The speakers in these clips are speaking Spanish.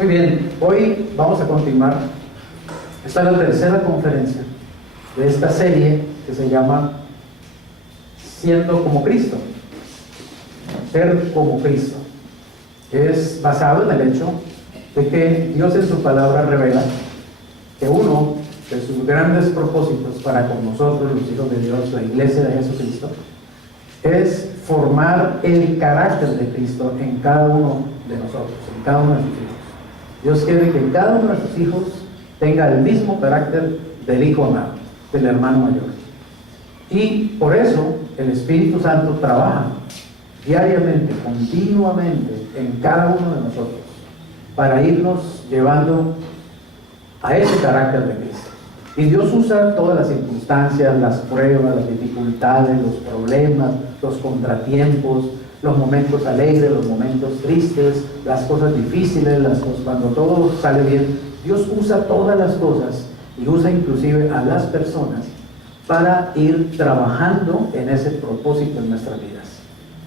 Muy bien, hoy vamos a continuar. Esta es la tercera conferencia de esta serie que se llama Siendo como Cristo. Ser como Cristo. Es basado en el hecho de que Dios en su palabra revela que uno de sus grandes propósitos para con nosotros, los hijos de Dios, la iglesia de Jesucristo, es formar el carácter de Cristo en cada uno de nosotros, en cada uno de sus hijos. Dios quiere que cada uno de sus hijos tenga el mismo carácter del hijo amado, del hermano mayor. Y por eso el Espíritu Santo trabaja diariamente, continuamente, en cada uno de nosotros, para irnos llevando a ese carácter de Cristo. Y Dios usa todas las circunstancias, las pruebas, las dificultades, los problemas, los contratiempos, los momentos alegres, los momentos tristes, las cosas difíciles, las cosas, cuando todo sale bien. Dios usa todas las cosas y usa inclusive a las personas para ir trabajando en ese propósito en nuestras vidas,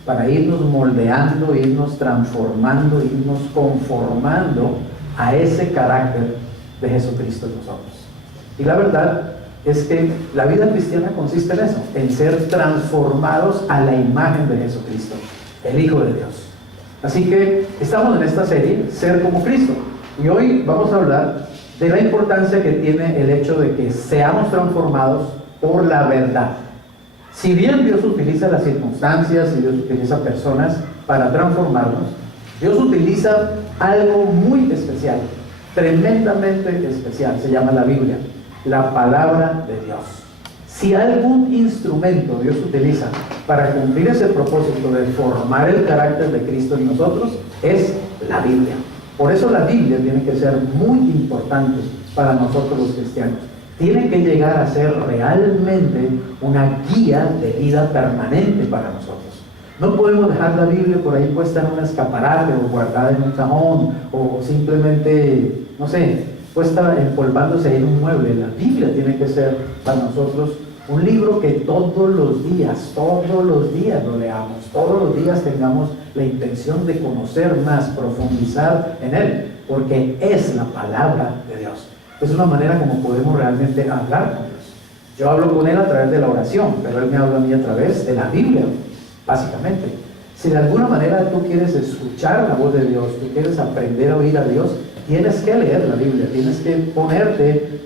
para irnos moldeando, irnos transformando, irnos conformando a ese carácter de Jesucristo en nosotros. Y la verdad es que la vida cristiana consiste en eso, en ser transformados a la imagen de Jesucristo, el Hijo de Dios. Así que estamos en esta serie, Ser como Cristo. Y hoy vamos a hablar de la importancia que tiene el hecho de que seamos transformados por la verdad. Si bien Dios utiliza las circunstancias y Dios utiliza personas para transformarnos, Dios utiliza algo muy especial, tremendamente especial, se llama la Biblia, la palabra de Dios. Si algún instrumento Dios utiliza para cumplir ese propósito de formar el carácter de Cristo en nosotros, es la Biblia. Por eso la Biblia tiene que ser muy importante para nosotros los cristianos. Tiene que llegar a ser realmente una guía de vida permanente para nosotros. No podemos dejar la Biblia por ahí puesta en un escaparate o guardada en un cajón o simplemente, no sé, puesta empolvándose en un mueble. La Biblia tiene que ser para nosotros un libro que todos los días lo leamos, todos los días tengamos la intención de conocer más, profundizar en él, porque es la palabra de Dios. Es una manera como podemos realmente hablar con Dios. Yo hablo con él a través de la oración, pero él me habla a mí a través de la Biblia, básicamente. Si de alguna manera tú quieres escuchar la voz de Dios, tú quieres aprender a oír a Dios, tienes que leer la Biblia, tienes que ponerte,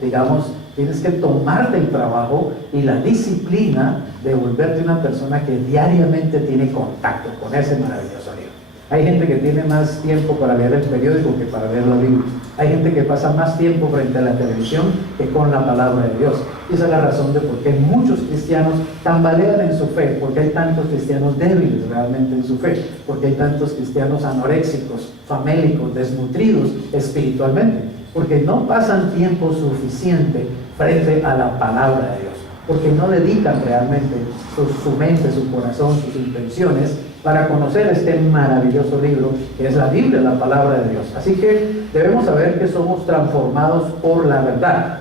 tienes que tomarte el trabajo y la disciplina de volverte una persona que diariamente tiene contacto con ese maravilloso libro. Hay gente que tiene más tiempo para leer el periódico que para leer la Biblia. Hay gente que pasa más tiempo frente a la televisión que con la palabra de Dios. Y esa es la razón de por qué muchos cristianos tambalean en su fe, porque hay tantos cristianos débiles realmente en su fe, porque hay tantos cristianos anoréxicos, famélicos, desnutridos espiritualmente, porque no pasan tiempo suficiente frente a la palabra de Dios, porque no dedican realmente su mente, su corazón, sus intenciones para conocer este maravilloso libro que es la Biblia, la palabra de Dios. Así que debemos saber que somos transformados por la verdad.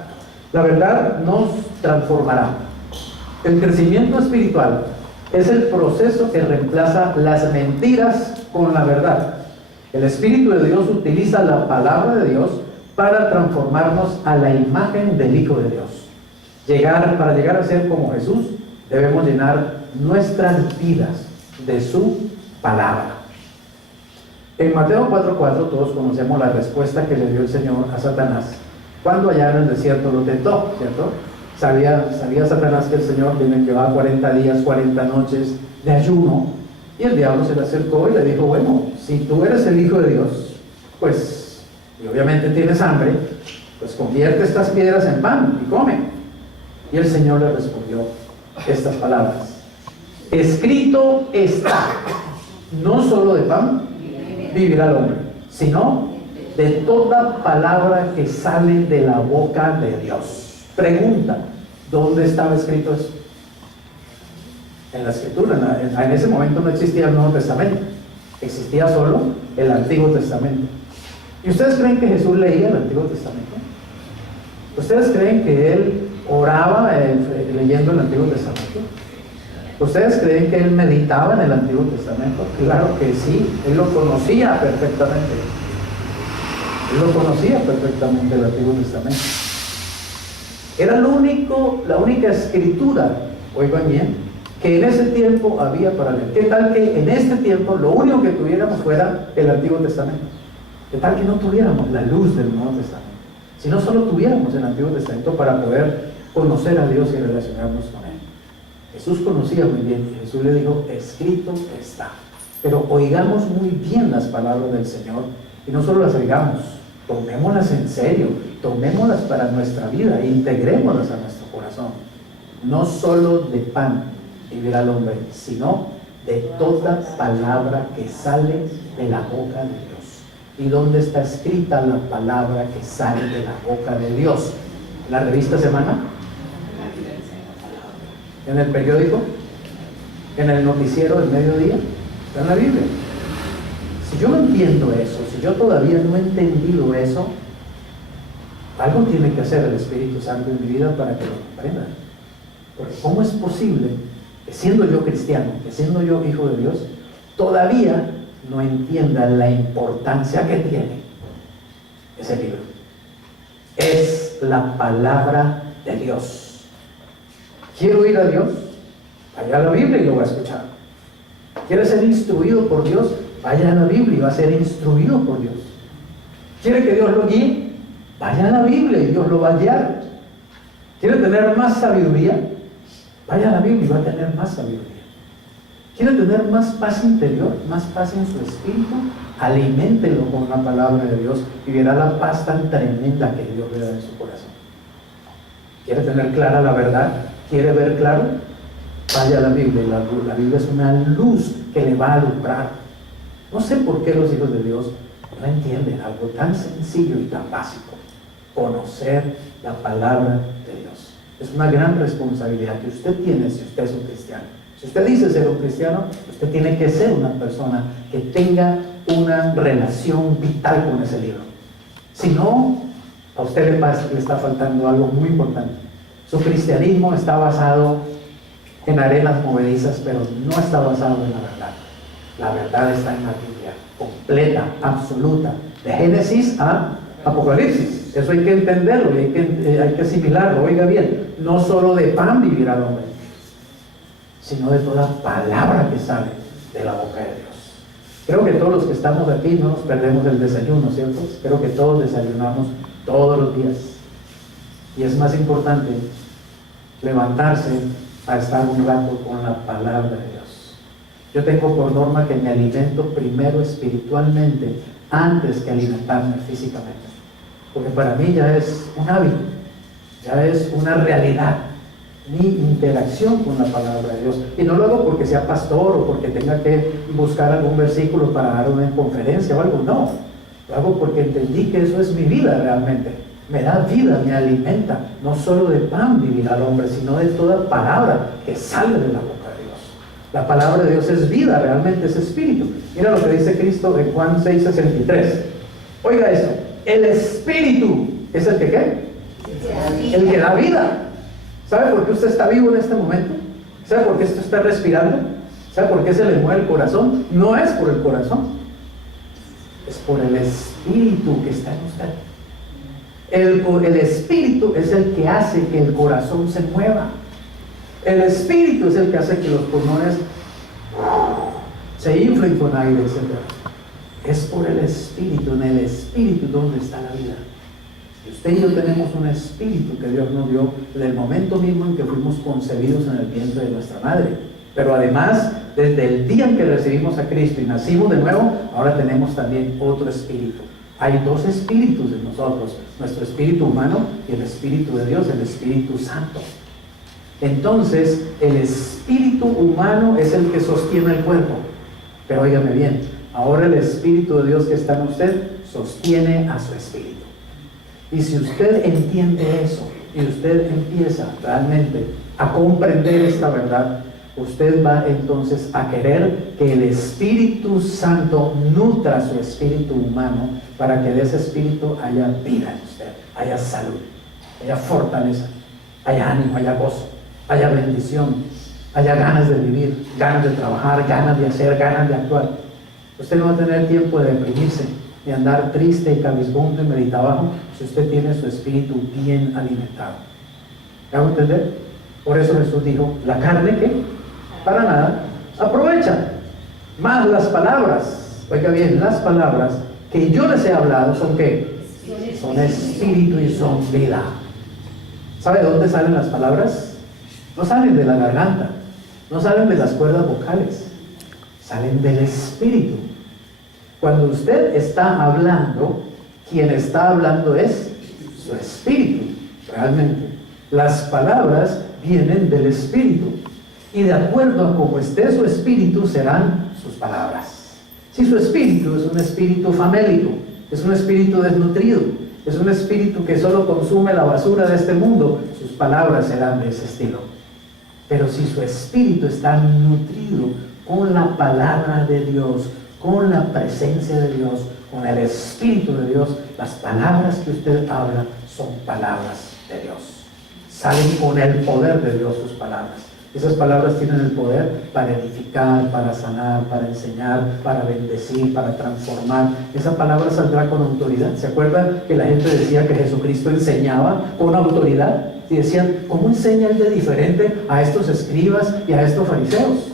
La verdad nos transformará. El crecimiento espiritual es el proceso que reemplaza las mentiras con la verdad. El Espíritu de Dios utiliza la palabra de Dios para transformarnos a la imagen del Hijo de Dios. Para llegar a ser como Jesús, debemos llenar nuestras vidas de su palabra. En Mateo 4:4 todos conocemos la respuesta que le dio el Señor a Satanás cuando allá en el desierto lo tentó, ¿cierto? Sabía Satanás que el Señor llevaba 40 días, 40 noches de ayuno, y el diablo se le acercó y le dijo: bueno, si tú eres el Hijo de Dios, pues, y obviamente tienes hambre, pues convierte estas piedras en pan y come. Y el Señor le respondió estas palabras: escrito está, no solo de pan vivirá el hombre, sino de toda palabra que sale de la boca de Dios. Pregunta: ¿dónde estaba escrito eso? En la Escritura. En ese momento no existía el Nuevo Testamento, existía solo el Antiguo Testamento. ¿Y ustedes creen que Jesús leía el Antiguo Testamento? ¿Ustedes creen que él oraba leyendo el Antiguo Testamento? ¿Ustedes creen que él meditaba en el Antiguo Testamento? Claro que sí, él lo conocía perfectamente. Él lo conocía perfectamente, el Antiguo Testamento. Era la única escritura, oigan bien, que en ese tiempo había para leer. ¿Qué tal que en este tiempo lo único que tuviéramos fuera el Antiguo Testamento? ¿Qué tal que no tuviéramos la luz del Nuevo Testamento? Si no solo tuviéramos el Antiguo Testamento para poder conocer a Dios y relacionarnos con Él. Jesús conocía muy bien y Jesús le dijo, escrito está. Pero oigamos muy bien las palabras del Señor y no solo las oigamos, tomémoslas en serio, tomémoslas para nuestra vida e integrémoslas a nuestro corazón. No solo de pan vivirá el hombre, sino de toda palabra que sale de la boca de Dios. ¿Y dónde está escrita la palabra que sale de la boca de Dios? ¿En la revista Semana? ¿En el periódico? ¿En el noticiero del mediodía? Está en la Biblia. Si yo no entiendo eso, si yo todavía no he entendido eso, algo tiene que hacer el Espíritu Santo en mi vida para que lo comprenda. Porque ¿cómo es posible que siendo yo cristiano, que siendo yo hijo de Dios, todavía no entienda la importancia que tiene ese libro? Es la palabra de Dios. ¿Quiero ir a Dios? Vaya a la Biblia y lo va a escuchar. ¿Quiere ser instruido por Dios? Vaya a la Biblia y va a ser instruido por Dios. ¿Quiere que Dios lo guíe? Vaya a la Biblia y Dios lo va a guiar. ¿Quiere tener más sabiduría? Vaya a la Biblia y va a tener más sabiduría. ¿Quiere tener más paz interior, más paz en su espíritu? Aliméntelo con la palabra de Dios y verá la paz tan tremenda que Dios le da en su corazón. ¿Quiere tener clara la verdad? ¿Quiere ver claro? Vaya a la Biblia. La Biblia es una luz que le va a alumbrar. No sé por qué los hijos de Dios no entienden algo tan sencillo y tan básico: conocer la palabra de Dios. Es una gran responsabilidad que usted tiene si usted es un cristiano. Si usted dice ser un cristiano, usted tiene que ser una persona que tenga una relación vital con ese libro. Si no, a usted le está faltando algo muy importante. Su cristianismo está basado en arenas movedizas, pero no está basado en la verdad. La verdad está en la Biblia, completa, absoluta, de Génesis a Apocalipsis. Eso hay que entenderlo y hay que asimilarlo. Oiga bien, no solo de pan vivirá el hombre, sino de toda palabra que sale de la boca de Dios. Creo que todos los que estamos aquí no nos perdemos el desayuno, ¿cierto? Creo que todos desayunamos todos los días. Y es más importante levantarse a estar un rato con la palabra de Dios. Yo tengo por norma que me alimento primero espiritualmente antes que alimentarme físicamente. Porque para mí ya es un hábito, ya es una realidad, mi interacción con la palabra de Dios. Y no lo hago porque sea pastor o porque tenga que buscar algún versículo para dar una conferencia o algo, no. Lo hago porque entendí que eso es mi vida realmente. Me da vida, me alimenta. No solo de pan vivirá el hombre, sino de toda palabra que sale de la boca de Dios. La palabra de Dios es vida, realmente es espíritu. Mira lo que dice Cristo en Juan 6:63. Oiga esto: el espíritu es el que ¿qué? El que da vida. ¿Sabe por qué usted está vivo en este momento? ¿Sabe por qué usted está respirando? ¿Sabe por qué se le mueve el corazón? No es por el corazón, es por el espíritu que está en usted. El espíritu es el que hace que el corazón se mueva. El espíritu es el que hace que los pulmones se inflen con aire, etc. Es por el espíritu. En el espíritu donde está la vida. Y usted y yo tenemos un espíritu que Dios nos dio desde el momento mismo en que fuimos concebidos en el vientre de nuestra madre. Pero además, desde el día en que recibimos a Cristo y nacimos de nuevo, ahora tenemos también otro espíritu. Hay dos espíritus en nosotros: nuestro espíritu humano y el espíritu de Dios, el Espíritu Santo. Entonces, el espíritu humano es el que sostiene el cuerpo. Pero óigame bien, ahora el Espíritu de Dios que está en usted sostiene a su espíritu. Y si usted entiende eso y usted empieza realmente a comprender esta verdad, usted va entonces a querer que el Espíritu Santo nutra su espíritu humano para que de ese espíritu haya vida en usted, haya salud, haya fortaleza, haya ánimo, haya gozo, haya bendición, haya ganas de vivir, ganas de trabajar, ganas de hacer, ganas de actuar. Usted no va a tener tiempo de deprimirse, ni andar triste y cabizbajo y meditabajo, si usted tiene su espíritu bien alimentado. ¿Me hago entender? Por eso Jesús dijo, la carne que para nada aprovecha, más las palabras, oiga bien, las palabras que yo les he hablado son ¿qué? Son espíritu y son vida. ¿Sabe de dónde salen las palabras? No salen de la garganta, no salen de las cuerdas vocales, salen del espíritu. Cuando usted está hablando, quien está hablando es su espíritu, realmente. Las palabras vienen del espíritu, y de acuerdo a cómo esté su espíritu serán sus palabras. Si su espíritu es un espíritu famélico, es un espíritu desnutrido, es un espíritu que solo consume la basura de este mundo, sus palabras serán de ese estilo. Pero si su espíritu está nutrido con la palabra de Dios, con la presencia de Dios, con el espíritu de Dios, las palabras que usted habla son palabras de Dios. Salen con el poder de Dios sus palabras. Esas palabras tienen el poder para edificar, para sanar, para enseñar, para bendecir, para transformar. Esa palabra saldrá con autoridad. ¿Se acuerdan que la gente decía que Jesucristo enseñaba con autoridad? Y decían, ¿cómo enseña él de diferente a estos escribas y a estos fariseos?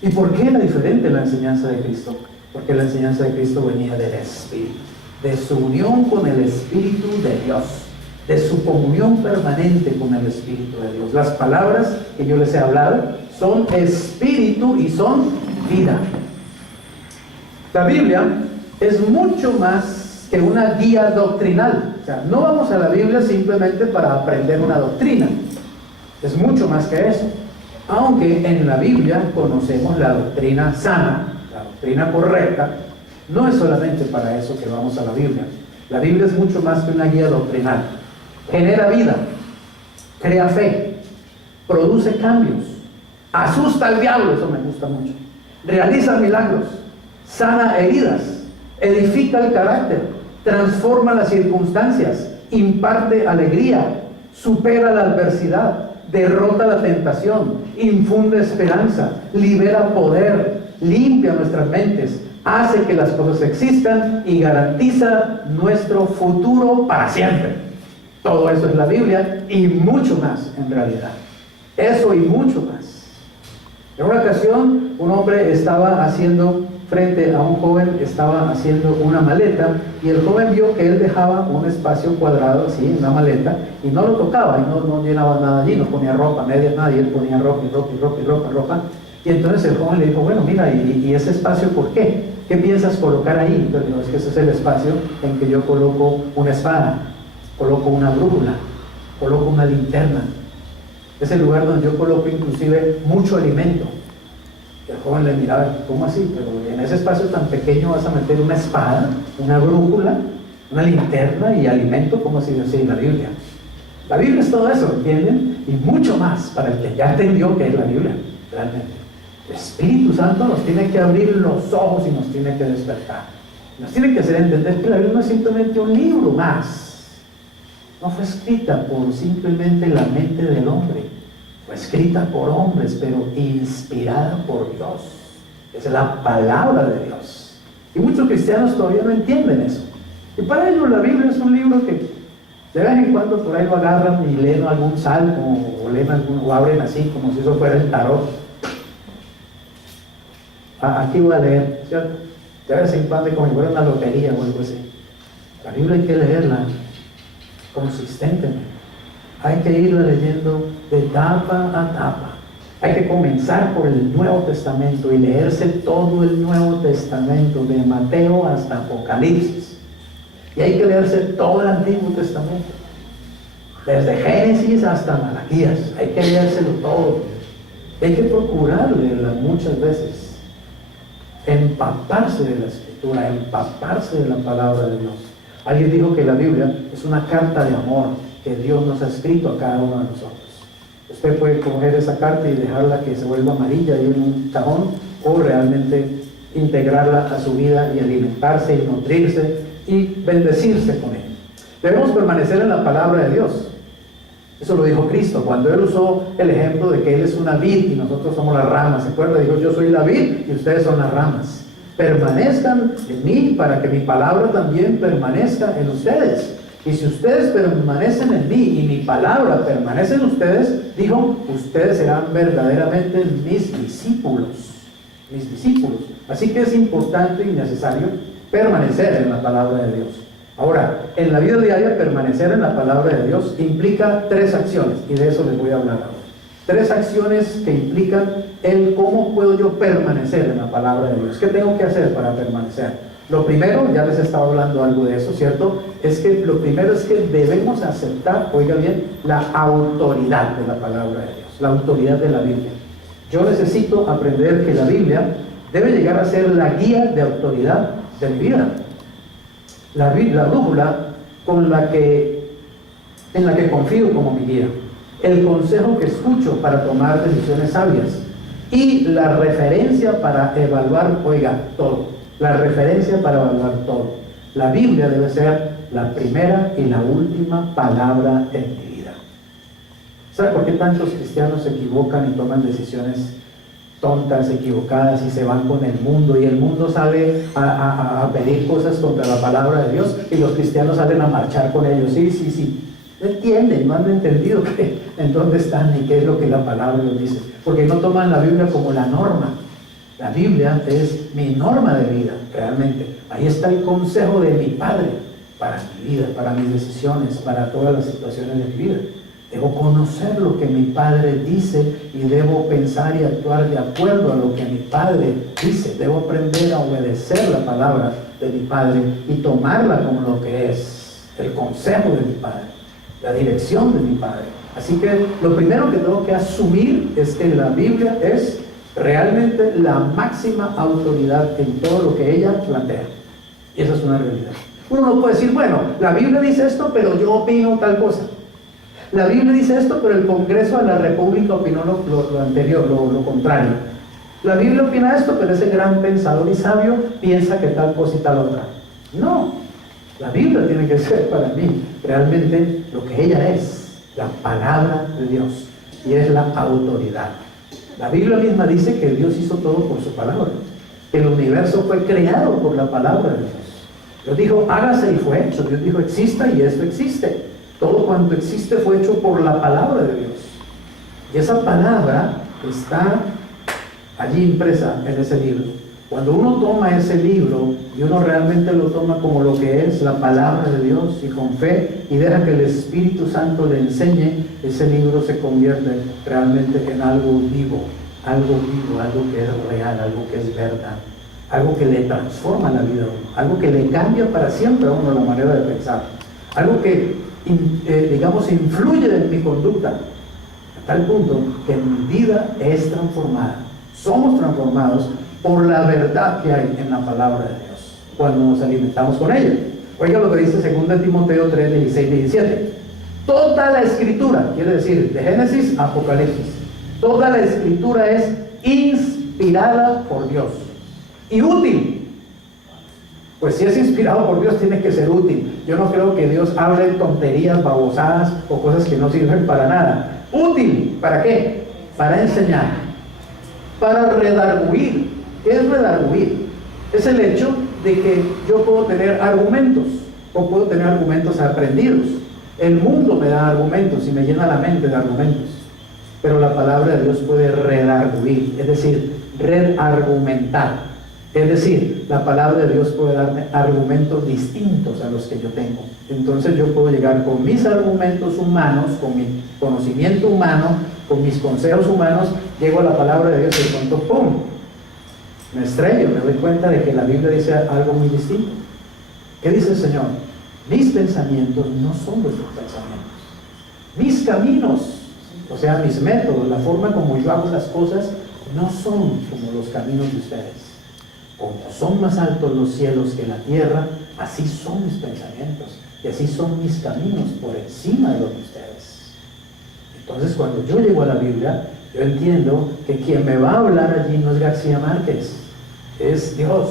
¿Y por qué era diferente la enseñanza de Cristo? Porque la enseñanza de Cristo venía del Espíritu, de su unión con el Espíritu de Dios, de su comunión permanente con el Espíritu de Dios. Las palabras que yo les he hablado son espíritu y son vida. La Biblia es mucho más que una guía doctrinal. O sea, no vamos a la Biblia simplemente para aprender una doctrina. Es mucho más que eso. Aunque en la Biblia conocemos la doctrina sana, la doctrina correcta, no es solamente para eso que vamos a la Biblia. La Biblia es mucho más que una guía doctrinal. Genera vida, crea fe, produce cambios, asusta al diablo, eso me gusta mucho, realiza milagros, sana heridas, edifica el carácter, transforma las circunstancias, imparte alegría, supera la adversidad, derrota la tentación, infunde esperanza, libera poder, limpia nuestras mentes, hace que las cosas existan y garantiza nuestro futuro para siempre. Todo eso es la Biblia y mucho más en realidad. Eso y mucho más. En una ocasión, un hombre estaba haciendo, frente a un joven, estaba haciendo una maleta, y el joven vio que él dejaba un espacio cuadrado así en la maleta y no lo tocaba, y no llenaba nada allí, no ponía ropa, medias, nada, y él ponía ropa y ropa y ropa y ropa, ropa. Y entonces el joven le dijo, bueno, mira, ¿y ese espacio por qué? ¿Qué piensas colocar ahí? Entonces dijo, es que ese es el espacio en que yo coloco una espada, coloco una brújula, coloco una linterna. Es el lugar donde yo coloco inclusive mucho alimento. El joven le miraba, ¿cómo así? Pero en ese espacio tan pequeño vas a meter una espada, una brújula, una linterna y alimento, ¿cómo así decía la Biblia? La Biblia es todo eso, ¿entienden? Y mucho más para el que ya entendió que es la Biblia, realmente. El Espíritu Santo nos tiene que abrir los ojos y nos tiene que despertar. Nos tiene que hacer entender que la Biblia no es simplemente un libro más. No fue escrita por simplemente la mente del hombre, fue escrita por hombres, pero inspirada por Dios. Esa es la palabra de Dios. Y muchos cristianos todavía no entienden eso. Y para ellos la Biblia es un libro que de vez en cuando por ahí lo agarran y leen algún salmo, o leen o abren así, como si eso fuera el tarot. Aquí voy a leer, ¿cierto? De vez en cuando como si fuera una lotería o algo así. La Biblia hay que leerla consistentemente. Hay que irla leyendo de etapa a etapa. Hay que comenzar por el Nuevo Testamento y leerse todo el Nuevo Testamento, de Mateo hasta Apocalipsis. Y hay que leerse todo el Antiguo Testamento, desde Génesis hasta Malaquías. Hay que leérselo todo. Hay que procurar leerla muchas veces, empaparse de la Escritura, empaparse de la palabra de Dios. Alguien dijo que la Biblia es una carta de amor que Dios nos ha escrito a cada uno de nosotros. Usted puede coger esa carta y dejarla que se vuelva amarilla y en un cajón, o realmente integrarla a su vida y alimentarse y nutrirse y bendecirse con ella. Debemos permanecer en la palabra de Dios. Eso lo dijo Cristo cuando Él usó el ejemplo de que Él es una vid y nosotros somos las ramas. ¿Se acuerda? Dijo, yo soy la vid y ustedes son las ramas. Permanezcan en mí para que mi palabra también permanezca en ustedes. Y si ustedes permanecen en mí y mi palabra permanece en ustedes, dijo, ustedes serán verdaderamente mis discípulos. Mis discípulos. Así que es importante y necesario permanecer en la palabra de Dios. Ahora, en la vida diaria, permanecer en la palabra de Dios implica 3 acciones, y de eso les voy a hablar ahora. 3 acciones que implican el cómo puedo yo permanecer en la palabra de Dios. ¿Qué tengo que hacer para permanecer? Lo primero, ya les he estado hablando algo de eso, ¿cierto? Es que lo primero es que debemos aceptar, oiga bien, la autoridad de la palabra de Dios, la autoridad de la Biblia. Yo necesito aprender que la Biblia debe llegar a ser la guía de autoridad de mi vida. La brújula en la que confío como mi guía. El consejo que escucho para tomar decisiones sabias. Y la referencia para evaluar, oiga, todo. La referencia para evaluar todo. La Biblia debe ser la primera y la última palabra en mi vida. ¿Sabe por qué tantos cristianos se equivocan y toman decisiones tontas, equivocadas y se van con el mundo? Y el mundo sale a pedir cosas contra la palabra de Dios y los cristianos salen a marchar con ellos. Sí. No entienden, no han entendido en dónde están y qué es lo que la palabra les dice. Porque no toman la Biblia como la norma. La Biblia es mi norma de vida, realmente. Ahí está el consejo de mi Padre para mi vida, para mis decisiones, para todas las situaciones de mi vida. Debo conocer lo que mi Padre dice y debo pensar y actuar de acuerdo a lo que mi Padre dice. Debo aprender a obedecer la palabra de mi Padre y tomarla como lo que es, el consejo de mi Padre, la dirección de mi Padre. Así que lo primero que tengo que asumir es que la Biblia es realmente la máxima autoridad en todo lo que ella plantea. Y esa es una realidad. Uno no puede decir, bueno, la Biblia dice esto, pero yo opino tal cosa. La Biblia dice esto, pero el Congreso de la República opinó lo anterior, lo contrario. La Biblia opina esto, pero ese gran pensador y sabio piensa que tal cosa y tal otra. No, la Biblia tiene que ser para mí realmente lo que ella es, la palabra de Dios, y es la autoridad. La Biblia misma dice que Dios hizo todo por su palabra, que el universo fue creado por la palabra de Dios. Dios dijo, hágase y fue hecho. Dios dijo, exista y esto existe. Todo cuanto existe fue hecho por la palabra de Dios. Y esa palabra está allí impresa en ese libro. Cuando uno toma ese libro y uno realmente lo toma como lo que es la palabra de Dios y con fe y deja que el Espíritu Santo le enseñe, ese libro se convierte realmente en algo vivo, algo que es real, algo que es verdad, algo que le transforma la vida a uno, algo que le cambia para siempre a uno la manera de pensar, algo que influye en mi conducta a tal punto que mi vida es transformada. Somos transformados por la verdad que hay en la palabra de Dios cuando nos alimentamos con ella. Oiga lo que dice 2 Timoteo 3, 16 y 17. Toda la escritura, quiere decir de Génesis a Apocalipsis, toda la escritura es inspirada por Dios y útil. Pues si es inspirado por Dios, tiene que ser útil. Yo no creo que Dios hable tonterías, babosadas o cosas que no sirven para nada. Útil, ¿para qué? Para enseñar, para redarguir. ¿Qué es redarguir? Es el hecho de que yo puedo tener argumentos, o puedo tener argumentos aprendidos. El mundo me da argumentos y me llena la mente de argumentos. Pero la palabra de Dios puede redarguir, es decir, reargumentar. Es decir, la palabra de Dios puede darme argumentos distintos a los que yo tengo. Entonces yo puedo llegar con mis argumentos humanos, con mi conocimiento humano, con mis consejos humanos, llego a la palabra de Dios y de pronto ¡pum! Me estrello, me doy cuenta de que la Biblia dice algo muy distinto. ¿Qué dice el Señor? Mis pensamientos no son vuestros pensamientos. Mis caminos, o sea, mis métodos, la forma como yo hago las cosas, no son como los caminos de ustedes. Como son más altos los cielos que la tierra, así son mis pensamientos y así son mis caminos por encima de los de ustedes. Entonces, cuando yo llego a la Biblia, yo entiendo que quien me va a hablar allí no es García Márquez, es Dios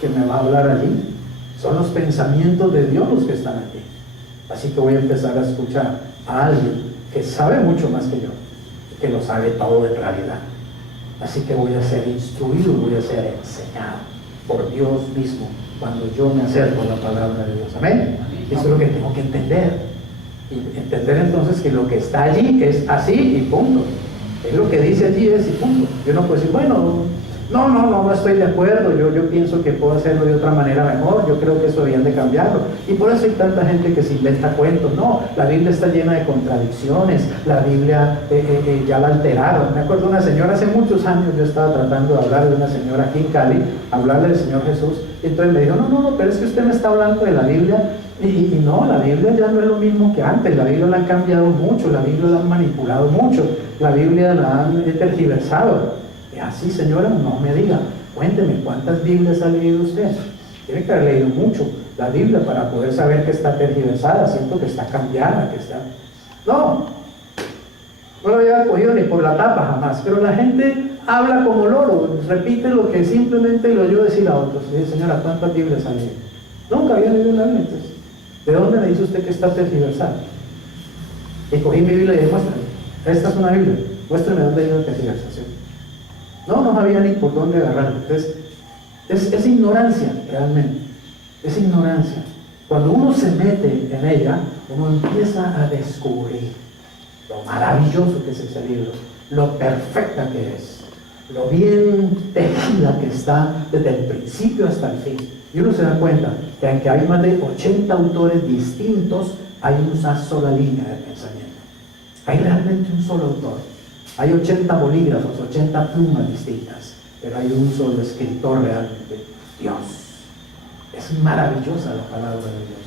quien me va a hablar allí. Son los pensamientos de Dios los que están allí. Así que voy a empezar a escuchar a alguien que sabe mucho más que yo, que lo sabe todo en realidad. Así que voy a ser instruido, voy a ser enseñado. por Dios mismo cuando yo me acerco a la palabra de Dios. Amén. Eso es lo que tengo que entender. Y entender entonces que lo que está allí es así y punto. Es lo que dice allí es y punto. Yo no puedo decir, bueno, no estoy de acuerdo, yo pienso que puedo hacerlo de otra manera mejor, yo creo que eso deberían de cambiarlo. Y por eso hay tanta gente que se inventa cuentos. No, la Biblia está llena de contradicciones, la Biblia ya la alteraron. Me acuerdo de una señora hace muchos años, yo estaba tratando de hablar de una señora aquí en Cali, hablarle del Señor Jesús, y entonces me dijo, no, pero es que usted me está hablando de la Biblia, y no, la Biblia ya no es lo mismo que antes, la Biblia la han cambiado mucho, la Biblia la han manipulado mucho, la Biblia la han tergiversado. Así, señora, no me diga, cuénteme, ¿cuántas Biblias ha leído usted? Tiene que haber leído mucho la Biblia para poder saber que está tergiversada, siento que está cambiada, que está... No lo había cogido ni por la tapa jamás, pero la gente habla como loro, repite lo que simplemente lo oyó decir a otros. Y dice, señora, ¿cuántas Biblias ha leído? Nunca había leído la Biblia, entonces, ¿de dónde me dice usted que está tergiversada? Y cogí mi Biblia y dije, muéstrame, esta es una Biblia, muéstrame dónde hay una tergiversación. No sabía ni por dónde agarrarlo. Entonces, es ignorancia realmente, es ignorancia. Cuando uno se mete en ella, uno empieza a descubrir lo maravilloso que es ese libro, lo perfecta que es, lo bien tejida que está desde el principio hasta el fin. Y uno se da cuenta que aunque hay más de 80 autores distintos, hay una sola línea de pensamiento. Hay realmente un solo autor. Hay 80 bolígrafos, 80 plumas distintas, pero hay un solo escritor realmente, Dios. Es maravillosa la palabra de Dios.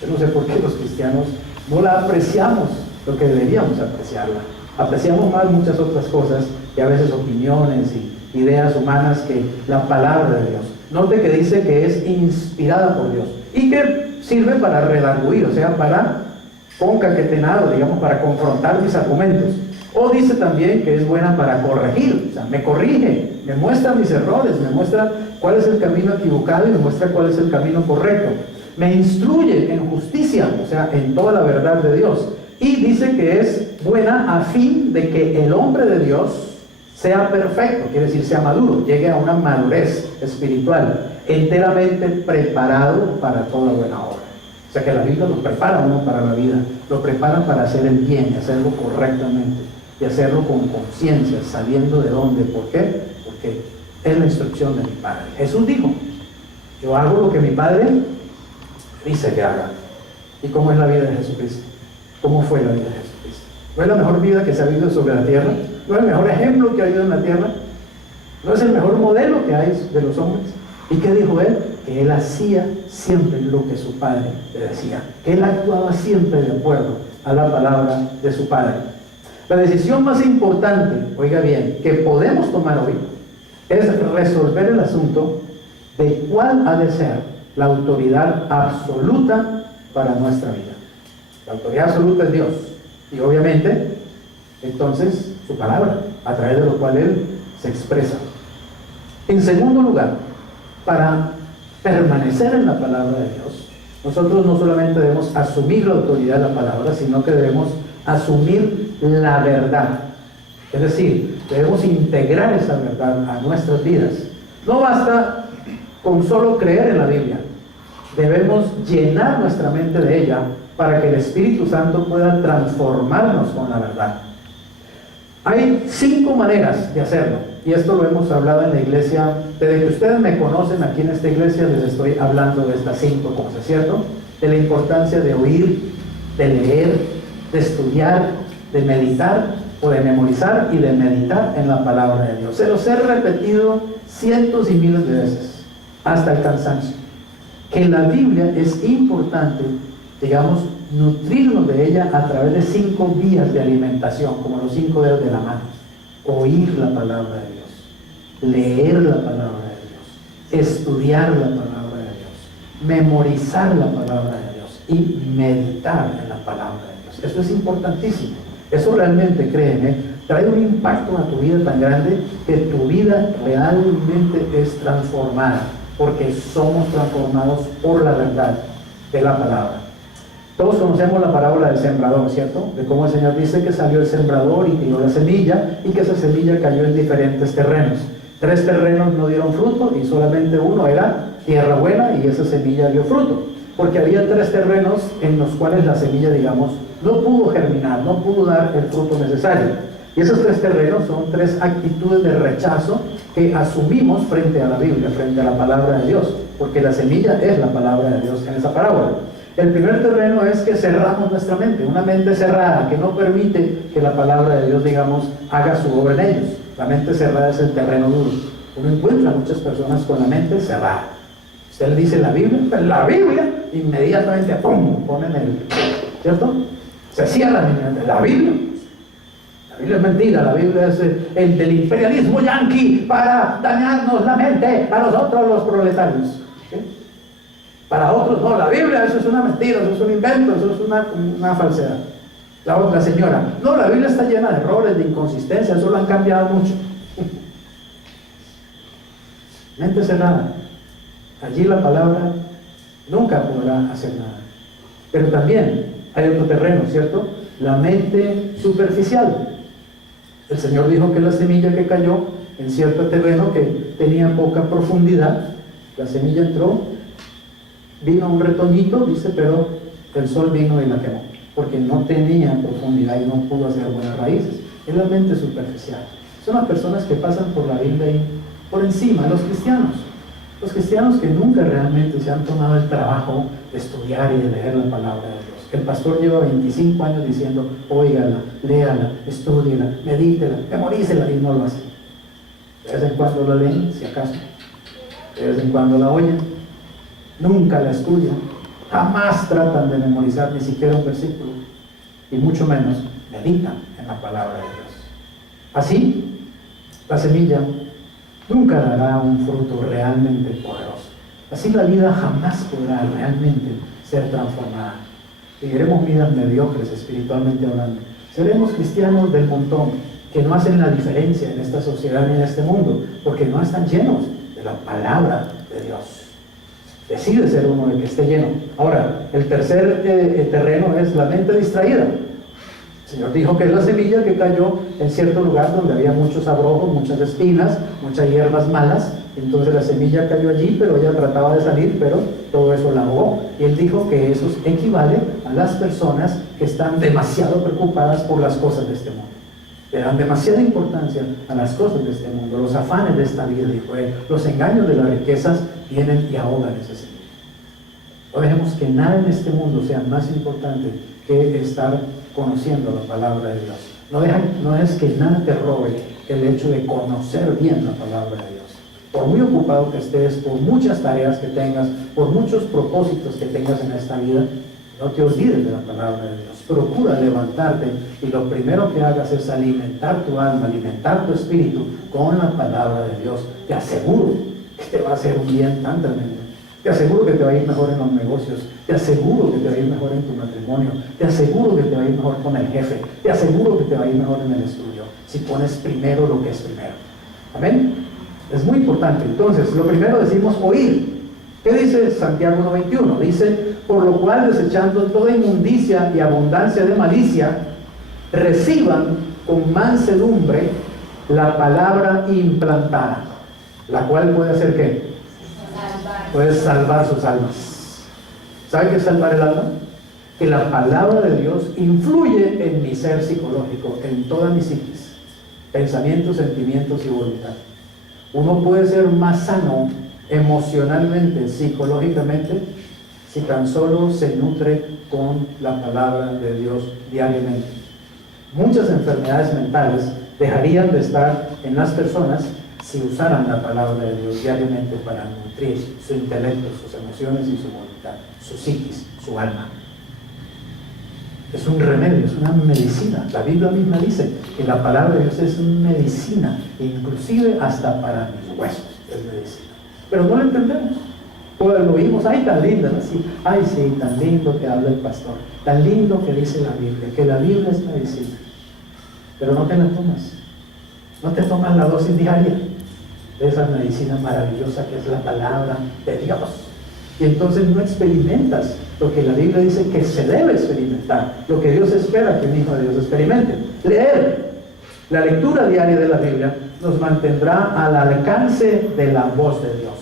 Yo no sé por qué los cristianos no la apreciamos lo que deberíamos apreciarla. Apreciamos más muchas otras cosas y a veces opiniones y ideas humanas que la palabra de Dios. Note que dice que es inspirada por Dios y que sirve para redarguir, o sea, para concatenado, digamos, para confrontar mis argumentos. O dice también que es buena para corregir, o sea, me corrige, me muestra mis errores, me muestra cuál es el camino equivocado y me muestra cuál es el camino correcto. Me instruye en justicia, o sea, en toda la verdad de Dios. Y dice que es buena a fin de que el hombre de Dios sea perfecto, quiere decir sea maduro, llegue a una madurez espiritual, enteramente preparado para toda buena obra. O sea que la Biblia lo prepara a uno para la vida, lo prepara para hacer el bien y hacerlo correctamente. Y hacerlo con conciencia, sabiendo de dónde, ¿por qué? Porque es la instrucción de mi Padre. Jesús dijo, yo hago lo que mi Padre dice que haga. ¿Y cómo es la vida de Jesucristo? ¿Cómo fue la vida de Jesucristo? ¿No es la mejor vida que se ha vivido sobre la tierra? ¿No es el mejor ejemplo que ha habido en la tierra? ¿No es el mejor modelo que hay de los hombres? ¿Y qué dijo él? Que él hacía siempre lo que su Padre le decía, que él actuaba siempre de acuerdo a la palabra de su Padre. La decisión más importante, oiga bien, que podemos tomar hoy es resolver el asunto de cuál ha de ser la autoridad absoluta para nuestra vida. La autoridad absoluta es Dios y obviamente entonces su palabra, a través de lo cual Él se expresa. En segundo lugar, para permanecer en la palabra de Dios, nosotros no solamente debemos asumir la autoridad de la palabra, sino que debemos asumir la verdad. Es decir, debemos integrar esa verdad a nuestras vidas. No basta con solo creer en la Biblia. Debemos llenar nuestra mente de ella para que el Espíritu Santo pueda transformarnos con la verdad. Hay 5 maneras de hacerlo, y esto lo hemos hablado en la iglesia. Desde que ustedes me conocen aquí en esta iglesia, les estoy hablando de estas 5 cosas, ¿cierto? De la importancia de oír, de leer, de estudiar, de meditar o de memorizar y de meditar en la palabra de Dios. Se los he repetido cientos y miles de veces, hasta el cansancio, que la Biblia es importante, digamos, nutrirnos de ella a través de 5 vías de alimentación, como los 5 dedos de la mano. Oír la palabra de Dios, leer la palabra de Dios, estudiar la palabra de Dios, memorizar la palabra de Dios y meditar en la palabra de Dios. Eso es importantísimo. Eso realmente, créeme, trae un impacto a tu vida tan grande que tu vida realmente es transformada, porque somos transformados por la verdad de la palabra. Todos conocemos la parábola del sembrador, ¿cierto? De cómo el Señor dice que salió el sembrador y tiró la semilla y que esa semilla cayó en diferentes terrenos. 3 terrenos no dieron fruto y solamente uno era tierra buena y esa semilla dio fruto. Porque había 3 terrenos en los cuales la semilla, digamos, no pudo germinar, no pudo dar el fruto necesario. Y esos 3 terrenos son 3 actitudes de rechazo que asumimos frente a la Biblia, frente a la palabra de Dios, porque la semilla es la palabra de Dios en esa parábola. El primer terreno es que cerramos nuestra mente, una mente cerrada que no permite que la palabra de Dios, digamos, haga su obra en ellos. La mente cerrada es el terreno duro. Uno encuentra a muchas personas con la mente cerrada. Usted le dice la Biblia, inmediatamente, ¡pum!, ponen ¿cierto? Se cierra la Biblia. La Biblia es mentira, la Biblia es el del imperialismo yanqui para dañarnos la mente a nosotros los proletarios. ¿Sí? Para otros no, la Biblia eso es una mentira, eso es un invento, eso es una falsedad. La señora, no, la Biblia está llena de errores, de inconsistencias, eso lo han cambiado mucho. Mente cerrada. Allí la palabra nunca podrá hacer nada. Pero también hay otro terreno, ¿cierto? La mente superficial. El Señor dijo que la semilla que cayó en cierto terreno que tenía poca profundidad, la semilla entró, vino un retoñito, dice, pero el sol vino y la quemó, porque no tenía profundidad y no pudo hacer buenas raíces. Es la mente superficial. Son las personas que pasan por la Biblia y por encima, los cristianos que nunca realmente se han tomado el trabajo de estudiar y de leer la palabra de Dios. El pastor lleva 25 años diciendo, óigala, léala, estúdiela, medítela, memorícela, y no lo hace. De vez en cuando la leen, si acaso. De vez en cuando la oyen. Nunca la estudian. Jamás tratan de memorizar ni siquiera un versículo. Y mucho menos meditan en la palabra de Dios. Así, la semilla nunca dará un fruto realmente poderoso. Así la vida jamás podrá realmente ser transformada. Viviremos vidas mediocres espiritualmente hablando. Seremos cristianos del montón que no hacen la diferencia en esta sociedad ni en este mundo, porque no están llenos de la palabra de Dios. Decide ser uno de que esté lleno. Ahora, el tercer terreno es la mente distraída. El Señor dijo que es la semilla que cayó en cierto lugar donde había muchos abrojos, muchas espinas, muchas hierbas malas. Entonces la semilla cayó allí, pero ella trataba de salir, pero todo eso la ahogó. Y Él dijo que eso equivale a las personas que están demasiado preocupadas por las cosas de este mundo. Le dan demasiada importancia a las cosas de este mundo, los afanes de esta vida, dijo Él. Los engaños de las riquezas vienen y ahogan esa semilla. No dejemos que nada en este mundo sea más importante que estar conociendo la palabra de Dios. No es que nada te robe el hecho de conocer bien la palabra de Dios. Por muy ocupado que estés, por muchas tareas que tengas, por muchos propósitos que tengas en esta vida, no te olvides de la palabra de Dios. Procura levantarte y lo primero que hagas es alimentar tu alma, alimentar tu espíritu con la palabra de Dios. Te aseguro que te va a hacer un bien tan tremendo. Te aseguro que te va a ir mejor en los negocios. Te aseguro que te va a ir mejor en tu matrimonio. Te aseguro que te va a ir mejor con el jefe. Te aseguro que te va a ir mejor en el estudio. Si pones primero lo que es primero. Amén. Es muy importante. Entonces, lo primero decimos oír. ¿Qué dice Santiago 1:21? Dice, por lo cual desechando toda inmundicia y abundancia de malicia, reciban con mansedumbre la palabra implantada, la cual puede hacer ¿qué? Puede salvar sus almas. ¿Sabe qué es salvar el alma? Que la palabra de Dios influye en mi ser psicológico, en toda mi psiquis, pensamientos, sentimientos y voluntad. Uno puede ser más sano emocionalmente, psicológicamente, si tan solo se nutre con la palabra de Dios diariamente. Muchas enfermedades mentales dejarían de estar en las personas si usaran la palabra de Dios diariamente para nutrir su intelecto, sus emociones y su voluntad, su psiquis, su alma. Es un remedio, es una medicina. La Biblia misma dice que la palabra de Dios es medicina, inclusive hasta para mis huesos es medicina. Pero no lo entendemos. Pues lo oímos, ay, tan linda, ¿no? Sí, ay, sí, tan lindo que habla el pastor, tan lindo que dice la Biblia, que la Biblia es medicina. Pero no te la tomas. No te tomas la dosis diaria de esa medicina maravillosa que es la palabra de Dios. Y entonces no experimentas lo que la Biblia dice que se debe experimentar, lo que Dios espera que un hijo de Dios experimente. Leer. La lectura diaria de la Biblia nos mantendrá al alcance de la voz de Dios.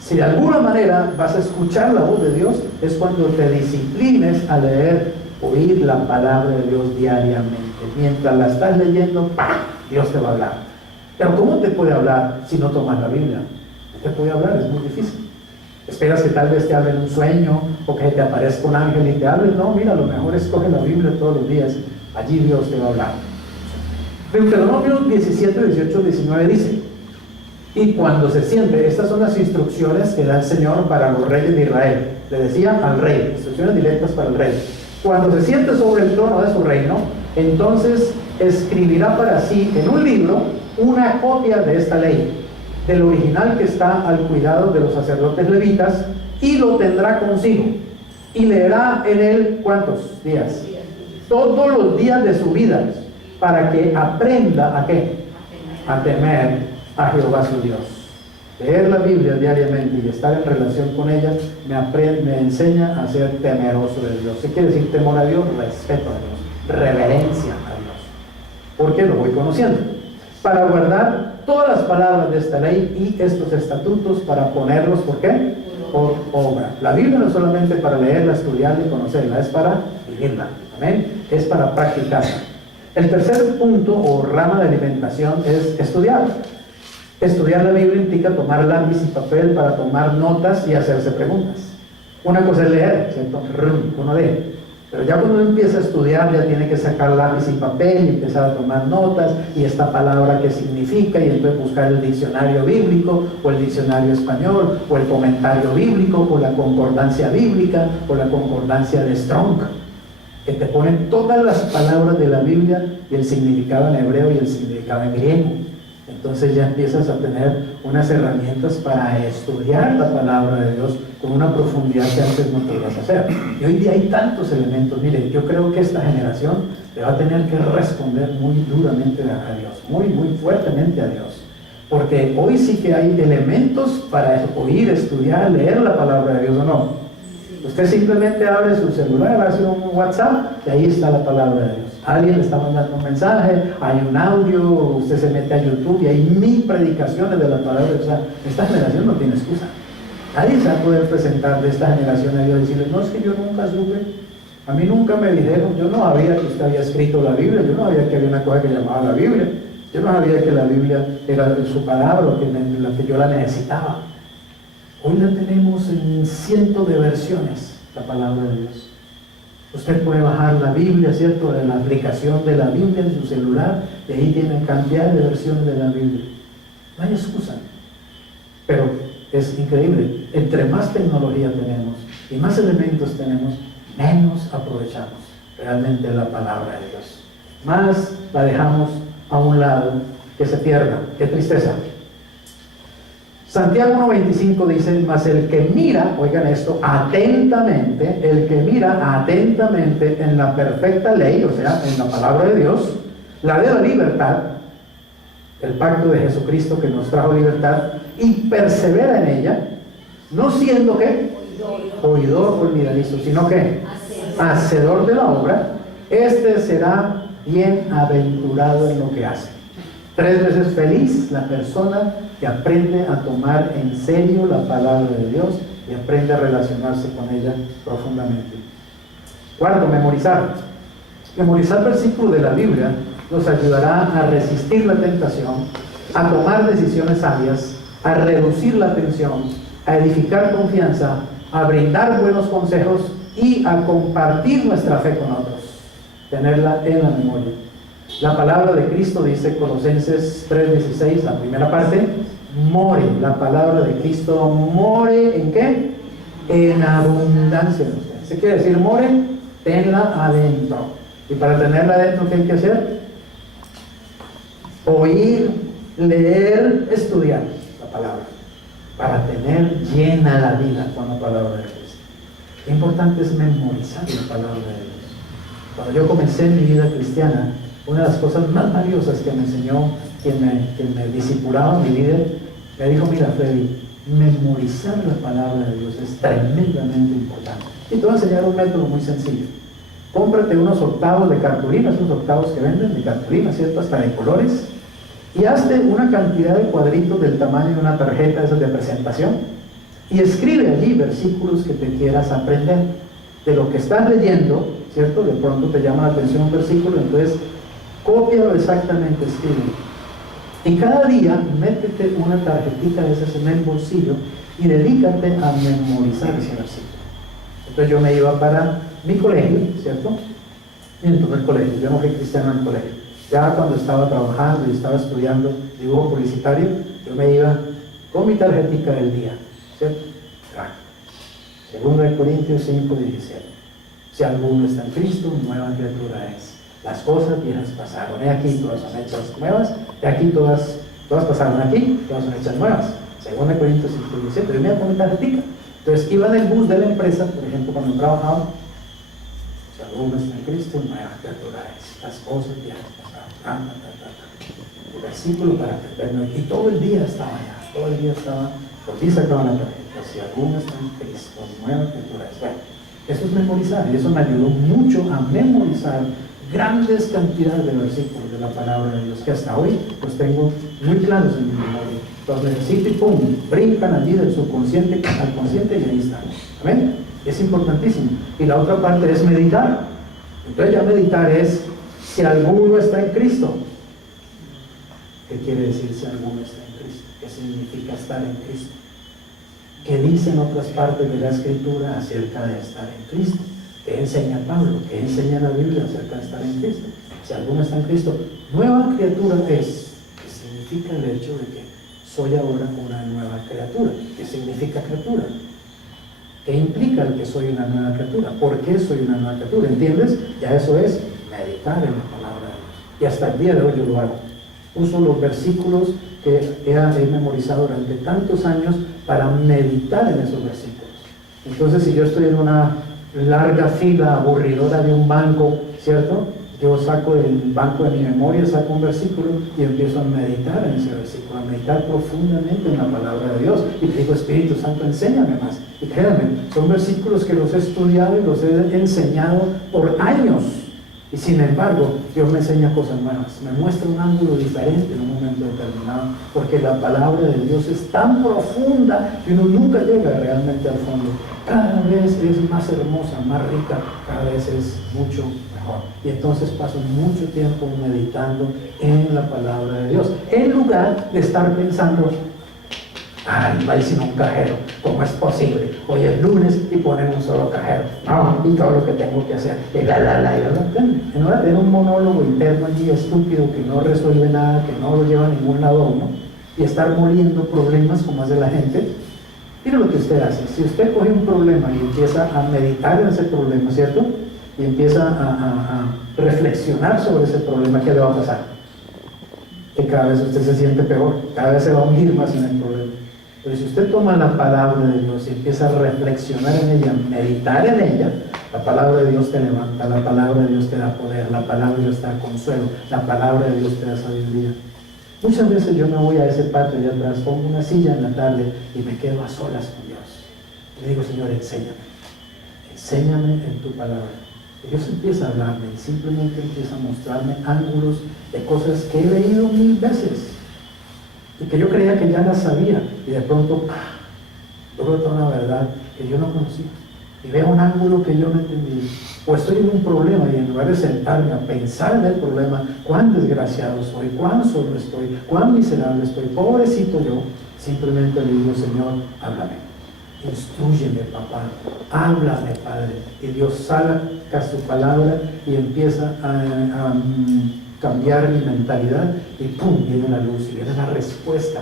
Si de alguna manera vas a escuchar la voz de Dios, es cuando te disciplines a leer, oír la palabra de Dios diariamente. Mientras la estás leyendo, ¡pam!, Dios te va a hablar. Pero ¿cómo te puede hablar si no tomas la Biblia? No te puede hablar, es muy difícil. Esperas que tal vez te hable en un sueño o que te aparezca un ángel y te hable. No, mira, lo mejor es coger la Biblia todos los días. Allí Dios te va a hablar. Deuteronomio 17, 18, 19 dice: y cuando se siente, estas son las instrucciones que da el Señor para los reyes de Israel. Le decía al rey, instrucciones directas para el rey. Cuando se siente sobre el trono de su reino, entonces escribirá para sí en un libro una copia de esta ley, del original que está al cuidado de los sacerdotes levitas, y lo tendrá consigo. Y leerá en él, ¿cuántos días? Todos los días de su vida, para que aprenda ¿a qué? A temer a Jehová su Dios. Leer la Biblia diariamente y estar en relación con ella me enseña a ser temeroso de Dios. ¿Qué quiere decir temor a Dios? Respeto a Dios, reverencia a Dios, porque lo voy conociendo. Para guardar todas las palabras de esta ley y estos estatutos, para ponerlos, ¿por qué? Por obra. La Biblia no es solamente para leerla, estudiarla y conocerla, es para vivirla. Amén. Es para practicarla. El tercer punto o rama de alimentación es estudiar. Estudiar la Biblia implica tomar lápiz y papel para tomar notas y hacerse preguntas. Una cosa es leer, ¿cierto? Uno lee. Pero ya cuando uno empieza a estudiar, ya tiene que sacar lápiz y papel y empezar a tomar notas, y esta palabra qué significa, y entonces buscar el diccionario bíblico, o el diccionario español, o el comentario bíblico, o la concordancia bíblica, o la concordancia de Strong, que te ponen todas las palabras de la Biblia y el significado en hebreo y el significado en griego. Entonces ya empiezas a tener unas herramientas para estudiar la palabra de Dios con una profundidad que antes no podías hacer. Y hoy día hay tantos elementos. Mire, yo creo que esta generación le va a tener que responder muy duramente a Dios, muy fuertemente a Dios. Porque hoy sí que hay elementos para oír, estudiar, leer la palabra de Dios, ¿o no? Usted simplemente abre su celular, hace un WhatsApp y ahí está la palabra de Dios. Alguien le está mandando un mensaje, hay un audio, usted se mete a YouTube y hay 1000 predicaciones de la palabra de Dios. O sea, esta generación no tiene excusa. Nadie se va a poder presentar de esta generación a Dios y decirle: no, es que yo nunca supe, a mí nunca me dijeron, yo no sabía que usted había escrito la Biblia, yo no sabía que había una cosa que llamaba la Biblia, yo no sabía que la Biblia era su palabra, que yo la necesitaba. Hoy la tenemos en cientos de versiones, la palabra de Dios. Usted puede bajar la Biblia, ¿cierto?, de la aplicación de la Biblia en su celular, y ahí tiene cantidad de versiones de la Biblia. No hay excusa. Pero es increíble, entre más tecnología tenemos y más elementos tenemos, menos aprovechamos realmente la palabra de Dios. Más la dejamos a un lado, que se pierda. ¡Qué tristeza! Santiago 1:25 dice: mas el que mira, oigan esto, atentamente, el que mira atentamente en la perfecta ley, o sea, en la palabra de Dios, la de la libertad, el pacto de Jesucristo que nos trajo libertad, y persevera en ella, no siendo ¿qué? Oidor olvidadizo, sino que hacedor de la obra, este será bienaventurado en lo que hace. 3 veces feliz la persona que aprende a tomar en serio la palabra de Dios y aprende a relacionarse con ella profundamente. 4, memorizar. Memorizar versículos de la Biblia nos ayudará a resistir la tentación, a tomar decisiones sabias, a reducir la tensión, a edificar confianza, a brindar buenos consejos y a compartir nuestra fe con otros. Tenerla en la memoria. La palabra de Cristo, dice Colosenses 3:16, la primera parte: more. La palabra de Cristo more ¿en qué? En abundancia. ¿Se quiere decir more? Tenla adentro. Y para tenerla adentro, ¿qué hay que hacer? Oír, leer, estudiar la palabra, para tener llena la vida con la palabra de Cristo. Qué importante es memorizar la palabra de Dios. Cuando yo comencé mi vida cristiana, una de las cosas más valiosas que me enseñó quien me discipulaba en mi líder, me dijo: mira, Freddy, memorizar la palabra de Dios es tremendamente importante. Y te voy a enseñar un método muy sencillo. cómprate unos octavos de cartulina, esos octavos que venden de cartulina, ¿cierto? Hasta de colores, y hazte una cantidad de cuadritos del tamaño de una tarjeta, esas de presentación, y escribe allí versículos que te quieras aprender de lo que estás leyendo, ¿cierto? De pronto te llama la atención un versículo, entonces cópialo exactamente, escribe. Y cada día métete una tarjetita de esas en el bolsillo y dedícate a memorizar ese versículo. Entonces yo me iba para mi colegio, ¿cierto? Y entonces el colegio, yo no fui cristiano en el colegio. Ya cuando estaba trabajando y estaba estudiando dibujo publicitario, yo me iba con mi tarjetita del día, ¿cierto? Segundo de Corintios 5:17. Si alguno está en Cristo, nueva criatura es. Las cosas viejas pasaron, he aquí todas son hechas nuevas, he aquí todas pasaron aquí, todas son hechas nuevas. Segundo de Corintios 5:17. Yo me iba con mi tarjetita. Entonces iba en el bus de la empresa, por ejemplo, cuando trabajaba. Si alguno está en Cristo, nueva criatura es. Las cosas viejas pasaron. El versículo para aprenderlo. Y todo el día estaba allá, todo el día estaba, por ti sacaba la tarjeta. Si alguno está en Cristo, nueva criatura es. Bueno, eso es memorizar, y eso me ayudó mucho a memorizar grandes cantidades de versículos de la palabra de Dios, que hasta hoy los tengo muy claros en mi memoria. Los necesito y pum, brincan allí del subconsciente al consciente y ahí están. ¿Amén? Es importantísimo. Y la otra parte es meditar. Entonces ya meditar es si alguno está en Cristo. ¿Qué quiere decir si alguno está en Cristo? ¿Qué significa estar en Cristo? ¿Qué dicen otras partes de la Escritura acerca de estar en Cristo? ¿Qué enseña Pablo? ¿Qué enseña la Biblia acerca de estar en Cristo? Si alguno está en Cristo, nueva criatura es, que significa el hecho de que soy ahora una nueva criatura. ¿Qué significa criatura? ¿Qué implica el que soy una nueva criatura? ¿Por qué soy una nueva criatura? ¿Entiendes? Ya eso es meditar en la palabra de Dios. Y hasta el día de hoy yo lo hago. Uso los versículos que he memorizado durante tantos años para meditar en esos versículos. Entonces, si yo estoy en una larga fila aburridora de un banco, ¿cierto? Yo saco del banco de mi memoria, saco un versículo y empiezo a meditar en ese versículo, a meditar profundamente en la palabra de Dios. Y te digo, Espíritu Santo, enséñame más. Y créanme, son versículos que los he estudiado y los he enseñado por años. Y sin embargo, Dios me enseña cosas nuevas, me muestra un ángulo diferente en un momento determinado, porque la palabra de Dios es tan profunda que uno nunca llega realmente al fondo. Cada vez es más hermosa, más rica, cada vez es mucho mejor. Y entonces paso mucho tiempo meditando en la palabra de Dios, en lugar de estar pensando, ay, va a ir sin un cajero, ¿cómo es posible? Hoy es lunes y ponen un solo cajero, no, y todo lo que tengo que hacer, y en hora de tener un monólogo interno allí estúpido que no resuelve nada, que no lo lleva a ningún lado a uno, y estar moliendo problemas como hace la gente. Mire lo que usted hace, si usted coge un problema y empieza a meditar en ese problema, ¿cierto? Y empieza a reflexionar sobre ese problema, ¿qué le va a pasar? Que cada vez usted se siente peor, cada vez se va a hundir más en el problema. Pero si usted toma la palabra de Dios y empieza a reflexionar en ella, meditar en ella, la palabra de Dios te levanta, la palabra de Dios te da poder, la palabra de Dios te da consuelo, la palabra de Dios te da sabiduría. Muchas veces yo me voy a ese patio allá atrás, pongo una silla en la tarde y me quedo a solas con Dios. Y le digo, Señor, enséñame en tu palabra. Y Dios empieza a hablarme y simplemente empieza a mostrarme ángulos de cosas que he leído 1000 veces y que yo creía que ya las sabía, y de pronto yo veo toda una verdad que yo no conocía y veo un ángulo que yo no entendí, o estoy en un problema y en lugar de sentarme a pensar en el problema, cuán desgraciado soy, cuán solo estoy, cuán miserable estoy, pobrecito yo, simplemente le digo, Señor, háblame, instrúyeme, papá, háblame, Padre. Y Dios saca su palabra y empieza a cambiar mi mentalidad y ¡pum! Viene la luz y viene la respuesta.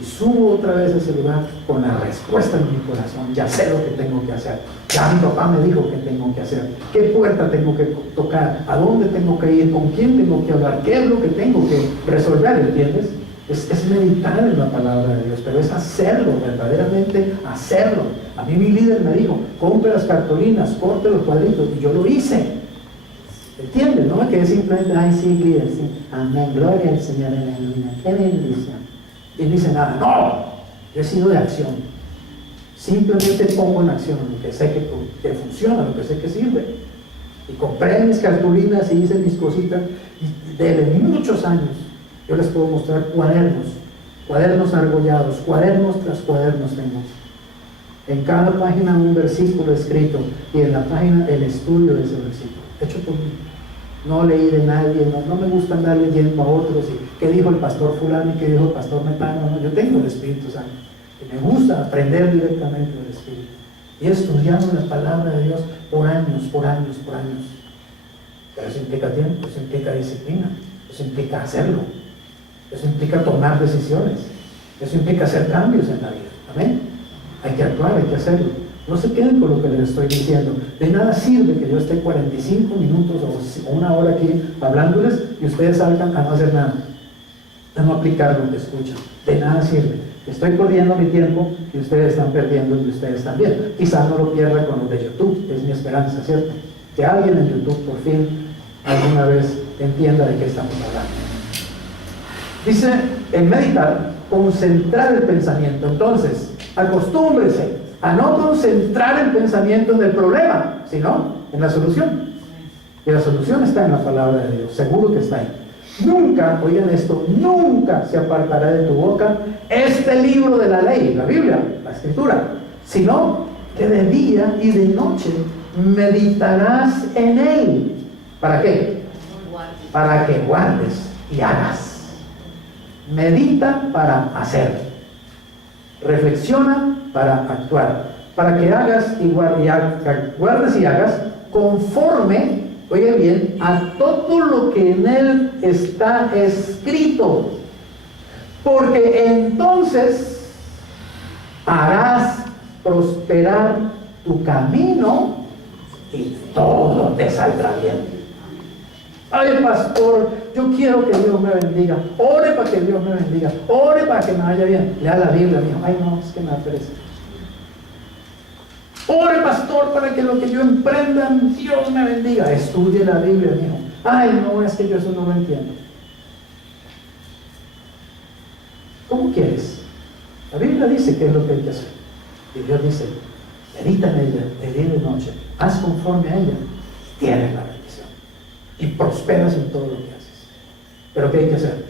Y subo otra vez a ese lugar con la respuesta en mi corazón. Ya sé lo que tengo que hacer. Ya mi papá me dijo que tengo que hacer. ¿Qué puerta tengo que tocar? ¿A dónde tengo que ir? ¿Con quién tengo que hablar? ¿Qué es lo que tengo que resolver? ¿Entiendes? Es meditar en la palabra de Dios, pero es hacerlo, verdaderamente hacerlo. A mí mi líder me dijo, compre las cartulinas, corte los cuadritos, y yo lo hice. ¿Entiendes? No me quedé simplemente, ay sí, líder, sí, amén, gloria al Señor, aleluya, qué bendición. Y no dice nada, no, yo he sido de acción. Simplemente pongo en acción lo que sé que funciona, lo que sé que sirve. Y compré mis cartulinas y hice mis cositas. Y de muchos años yo les puedo mostrar cuadernos argollados, cuadernos tras cuadernos tengo. En cada página un versículo escrito y en la página el estudio de ese versículo, hecho por mí. No leí de nadie, no me gusta andar leyendo a otros y qué dijo el pastor fulano y qué dijo el pastor metano. No, yo tengo el Espíritu Santo y me gusta aprender directamente del Espíritu. Y he estudiado la palabra de Dios por años. Pero eso implica tiempo, eso implica disciplina, eso implica hacerlo, eso implica tomar decisiones, eso implica hacer cambios en la vida. Amén. Hay que actuar, hay que hacerlo. No se queden con lo que les estoy diciendo. De nada sirve que yo esté 45 minutos o una hora aquí hablándoles y ustedes salgan a no hacer nada, a no aplicar lo que escuchan. De nada sirve. Estoy perdiendo mi tiempo y ustedes están perdiendo y ustedes también. Quizás no lo pierda con los de YouTube, es mi esperanza, ¿cierto? Que alguien en YouTube por fin alguna vez entienda de qué estamos hablando. Dice, en meditar, concentrar el pensamiento. Entonces, acostúmbrese a no concentrar el pensamiento en el problema, sino en la solución. Y la solución está en la palabra de Dios, seguro que está ahí. Nunca, oigan esto, nunca se apartará de tu boca este libro de la ley, la Biblia, la Escritura, sino que de día y de noche meditarás en él. ¿Para qué? Para que guardes y hagas. Medita para hacer. Reflexiona para actuar. Para que hagas y guardes y hagas conforme, oye bien, a todo lo que en él está escrito. Porque entonces harás prosperar tu camino y todo te saldrá bien. Ay, pastor, yo quiero que Dios me bendiga. Ore para que Dios me bendiga. Ore para que me vaya bien. Lea la Biblia, mijo. Ay, no, es que me da pereza. Ore, pastor, para que lo que yo emprenda, Dios me bendiga. Estudie la Biblia, mijo. Ay, no, es que yo eso no lo entiendo. ¿Cómo quieres? La Biblia dice qué es lo que hay que hacer. Y Dios dice, medita en ella de día y de noche. Haz conforme a ella. Tienes la bendición. Y prosperas en todo lo que haces. Pero ¿qué hay que hacer?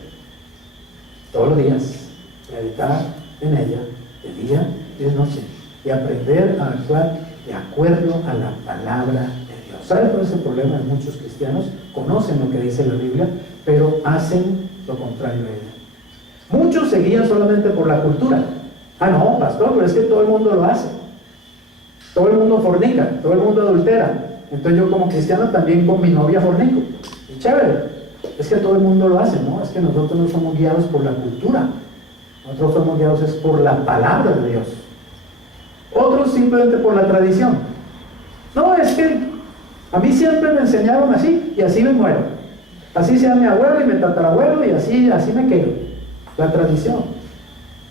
Todos los días meditar en ella de día y de noche y aprender a actuar de acuerdo a la palabra de Dios. ¿Saben cuál es el problema de muchos cristianos? Conocen lo que dice la Biblia, pero hacen lo contrario a ella. Muchos se guían solamente por la cultura. Ah, no, pastor, pero es que todo el mundo lo hace. Todo el mundo fornica, todo el mundo adultera. Entonces yo como cristiano también con mi novia fornico. Y chévere, es que todo el mundo lo hace, ¿no? Es que nosotros no somos guiados por la cultura. Nosotros somos guiados es por la palabra de Dios. Otros simplemente por la tradición. No, es que a mí siempre me enseñaron así y así me muero. Así sea mi abuelo y mi tatarabuelo y así me quedo. La tradición.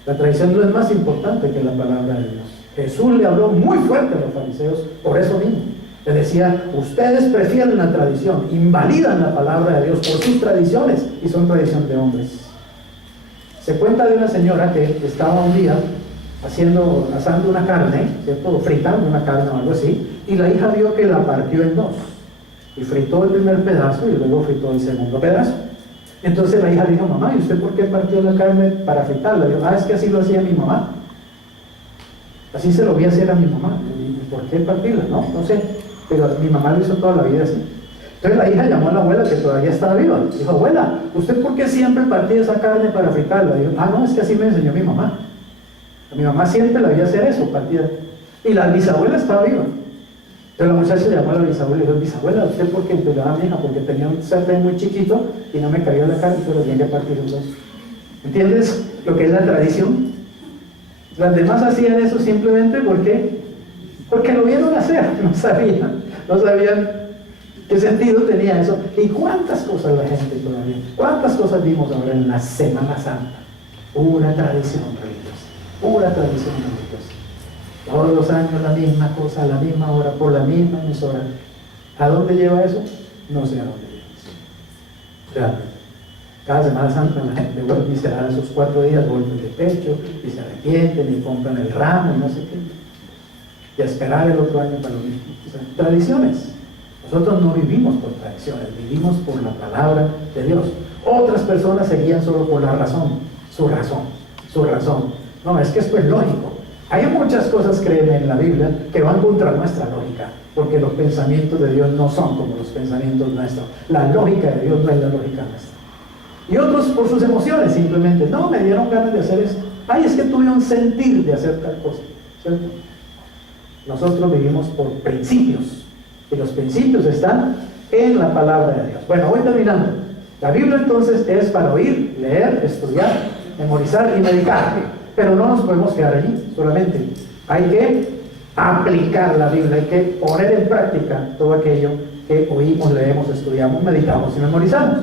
La tradición no es más importante que la palabra de Dios. Jesús le habló muy fuerte a los fariseos por eso mismo. Le decía, ustedes prefieren la tradición, invalidan la palabra de Dios por sus tradiciones y son tradición de hombres. Se cuenta de una señora que estaba un día asando una carne, ¿cierto? Fritando una carne o algo así, y la hija vio que la partió en dos y fritó el primer pedazo y luego fritó el segundo pedazo. Entonces la hija dijo, mamá, ¿y usted por qué partió la carne para fritarla? Dijo, es que así lo hacía mi mamá, así se lo vi hacer a mi mamá. ¿Y por qué partirla? No sé, pero mi mamá lo hizo toda la vida así. Entonces la hija llamó a la abuela que todavía estaba viva. Dijo, abuela, ¿usted por qué siempre partía esa carne para fritarla? Dijo, no, es que así me enseñó mi mamá. Mi mamá siempre la veía hacer eso, partida. Y la bisabuela estaba viva. Entonces la muchacha llamó a la bisabuela y dijo, bisabuela, ¿usted por qué? Entonces mi hija, porque tenía un sartén muy chiquito y no me caía la carne, pero tenía que partir en dos. ¿Entiendes lo que es la tradición? Las demás hacían eso simplemente porque lo vieron hacer, no sabían qué sentido tenía eso. ¿Y cuántas cosas la gente todavía? ¿Cuántas cosas vimos ahora en la Semana Santa? Pura tradición religiosa, pura tradición religiosa. Todos los años la misma cosa, a la misma hora, por la misma emisora. ¿A dónde lleva eso? No sé a dónde lleva eso. Realmente. Cada Semana Santa la gente vuelve y se da esos 4 días golpes de pecho y se arrepienten y compran el ramo y no sé qué. Y a esperar el otro año para lo mismo. O sea, tradiciones. Nosotros no vivimos por tradiciones, vivimos por la palabra de Dios. Otras personas se guían solo por la razón, su razón, su razón. No, es que esto es lógico. Hay muchas cosas, créeme, en la Biblia que van contra nuestra lógica, porque los pensamientos de Dios no son como los pensamientos nuestros. La lógica de Dios no es la lógica nuestra. Y otros por sus emociones, simplemente, no, me dieron ganas de hacer esto. Ay, es que tuve un sentir de hacer tal cosa, ¿cierto? Nosotros vivimos por principios, y los principios están en la palabra de Dios. Bueno, voy terminando. La Biblia entonces es para oír, leer, estudiar, memorizar y meditar, pero no nos podemos quedar allí solamente. Hay que aplicar la Biblia, hay que poner en práctica todo aquello que oímos, leemos, estudiamos, meditamos y memorizamos.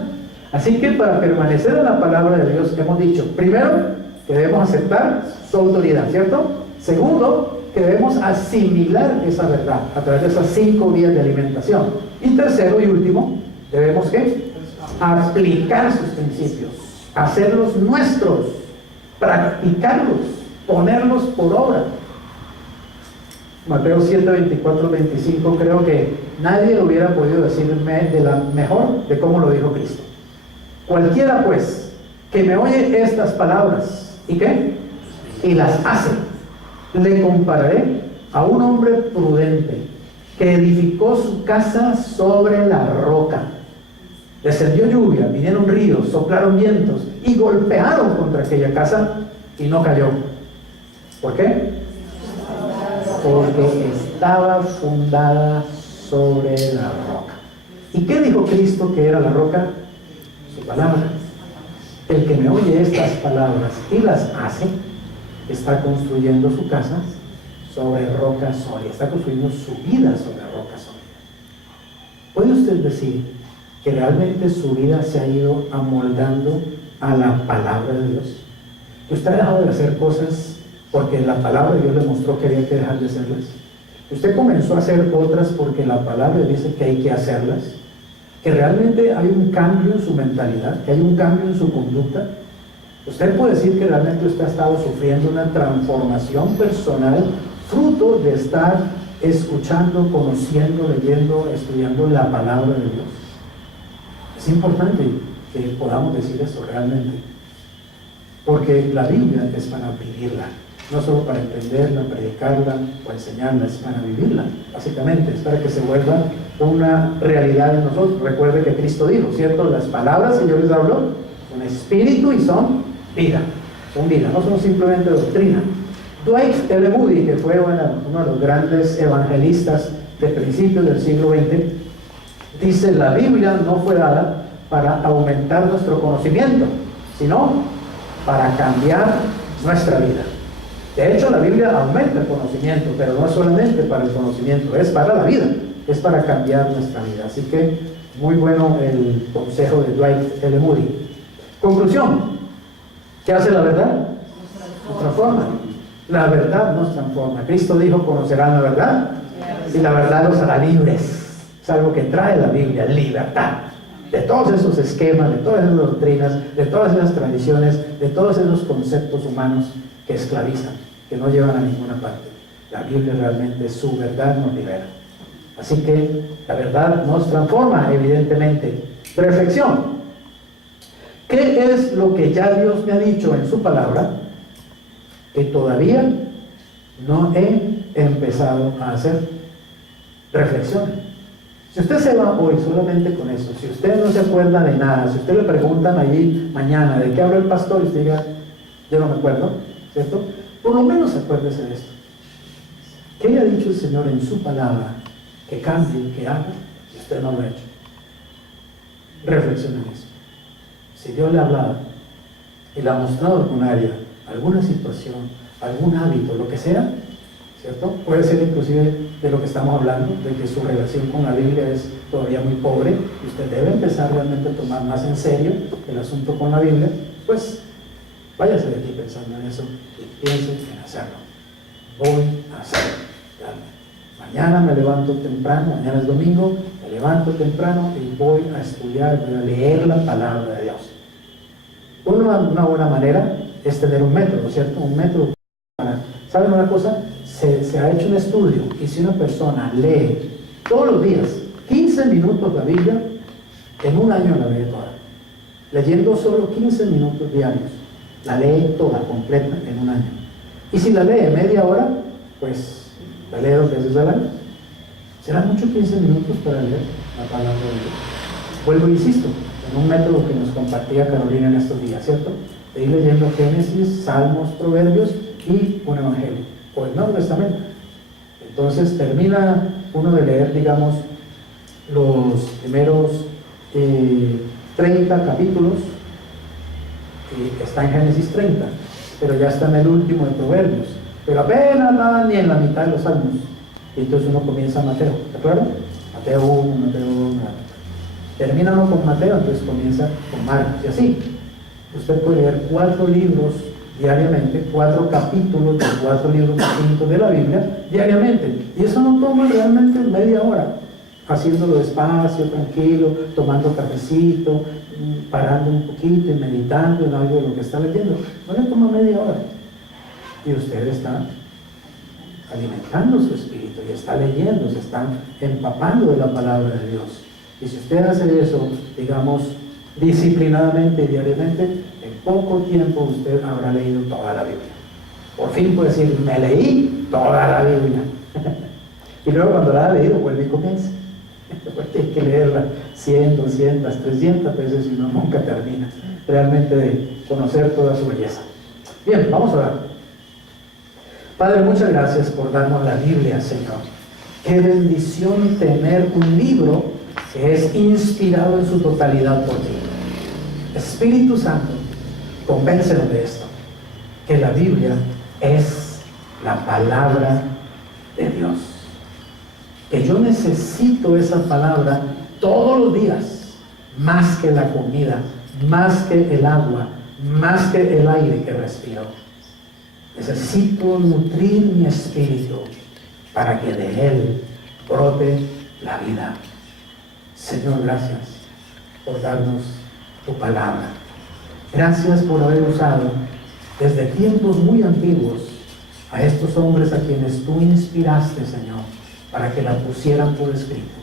Así que para permanecer en la palabra de Dios hemos dicho, primero, que debemos aceptar su autoridad, ¿cierto? Segundo, que debemos asimilar esa verdad a través de esas 5 vías de alimentación. Y tercero y último, debemos ¿qué? Aplicar sus principios, hacerlos nuestros, practicarlos, ponerlos por obra. Mateo 7, 24, 25, creo que nadie lo hubiera podido decirme de la mejor de cómo lo dijo Cristo. Cualquiera pues que me oye estas palabras y ¿qué? Y las hace, le compararé a un hombre prudente que edificó su casa sobre la roca. Descendió lluvia, vinieron ríos, soplaron vientos y golpearon contra aquella casa y no cayó. ¿Por qué? Porque estaba fundada sobre la roca. ¿Y qué dijo Cristo que era la roca? Su palabra. El que me oye estas palabras y las hace, está construyendo su casa sobre roca sólida, está construyendo su vida sobre roca sólida. ¿Puede usted decir que realmente su vida se ha ido amoldando a la palabra de Dios? ¿Que usted ha dejado de hacer cosas porque la palabra de Dios le mostró que había que dejar de hacerlas? ¿Que usted comenzó a hacer otras porque la palabra dice que hay que hacerlas? ¿Que realmente hay un cambio en su mentalidad? ¿Que hay un cambio en su conducta? Usted puede decir que realmente usted ha estado sufriendo una transformación personal fruto de estar escuchando, conociendo, leyendo, estudiando la palabra de Dios. Es importante que podamos decir esto realmente, porque la Biblia es para vivirla, no solo para entenderla, predicarla o enseñarla, es para vivirla, básicamente, es para que se vuelva una realidad en nosotros. Recuerde que Cristo dijo, ¿cierto? Las palabras que yo les hablo son espíritu y son vida, no son simplemente doctrina. Dwight L. Moody, que fue uno de los grandes evangelistas de principios del siglo XX, dice, la Biblia no fue dada para aumentar nuestro conocimiento, sino para cambiar nuestra vida. De hecho, la Biblia aumenta el conocimiento, pero no es solamente para el conocimiento, es para la vida, es para cambiar nuestra vida. Así que, muy bueno el consejo de Dwight L. Moody. Conclusión. ¿Qué hace la verdad? Nos transforma. La verdad nos transforma. Cristo dijo, conocerán la verdad y la verdad los hará libres. Es algo que trae la Biblia, libertad de todos esos esquemas, de todas esas doctrinas, de todas esas tradiciones, de todos esos conceptos humanos que esclavizan, que no llevan a ninguna parte. La Biblia realmente, su verdad nos libera. Así que la verdad nos transforma, evidentemente. Reflexión. ¿Qué es lo que ya Dios me ha dicho en su palabra que todavía no he empezado a hacer? Reflexione. Si usted se va hoy solamente con eso, si usted no se acuerda de nada, si usted le preguntan allí mañana de qué habló el pastor y usted diga, yo no me acuerdo, ¿cierto? Por lo menos acuérdese de esto. ¿Qué le ha dicho el Señor en su palabra que cambie, que haga, si usted no lo ha hecho? Reflexione en eso. Si Dios le ha hablado y le ha mostrado alguna área, alguna situación, algún hábito, lo que sea, ¿cierto? Puede ser inclusive de lo que estamos hablando, de que su relación con la Biblia es todavía muy pobre y usted debe empezar realmente a tomar más en serio el asunto con la Biblia, pues váyase de aquí pensando en eso y piense en hacerlo. Voy a hacerlo. Mañana me levanto temprano, mañana es domingo, me levanto temprano y voy a estudiar, voy a leer la palabra de Dios. Una buena manera es tener un método, ¿cierto? Un método para, ¿saben una cosa? Se ha hecho un estudio y si una persona lee todos los días 15 15 minutos la Biblia, en un año la lee toda. Leyendo solo 15 minutos diarios, la lee toda, completa, en un año. Y si la lee media hora, pues la lee 2 veces al año. ¿Será mucho 15 minutos para leer la palabra de Dios? Vuelvo e insisto, en un método que nos compartía Carolina en estos días, ¿cierto? De ir leyendo Génesis, Salmos, Proverbios y un Evangelio, o el Nuevo Testamento. Entonces termina uno de leer, digamos, los primeros 30 capítulos, está en Génesis 30, pero ya está en el último de Proverbios, pero apenas nada ni en la mitad de los Salmos. Y entonces uno comienza Mateo, ¿de acuerdo? Mateo 1, Mateo 2, termina uno con Mateo, entonces comienza con Marcos, y así. Usted puede leer 4 libros diariamente, 4 capítulos de 4 libros distintos de la Biblia diariamente, y eso no toma realmente media hora, haciéndolo despacio, tranquilo, tomando cafecito, parando un poquito y meditando en algo de lo que está leyendo. No le toma media hora, y usted está alimentando su espíritu y está leyendo, se está empapando de la palabra de Dios. Y si usted hace eso, digamos, disciplinadamente y diariamente, en poco tiempo usted habrá leído toda la Biblia. Por fin puede decir, me leí toda la Biblia. Y luego cuando la ha leído, vuelve y comienza. Porque hay que leerla 100, 200, 300 veces y uno nunca termina realmente de conocer toda su belleza. Bien, vamos a orar. Padre, muchas gracias por darnos la Biblia, Señor. Qué bendición tener un libro que es inspirado en su totalidad por ti. Espíritu Santo, convéncenos de esto, que la Biblia es la palabra de Dios. Que yo necesito esa palabra todos los días, más que la comida, más que el agua, más que el aire que respiro. Necesito nutrir mi espíritu para que de él brote la vida. Señor, gracias por darnos tu palabra. Gracias por haber usado desde tiempos muy antiguos a estos hombres a quienes tú inspiraste, Señor, para que la pusieran por escrito.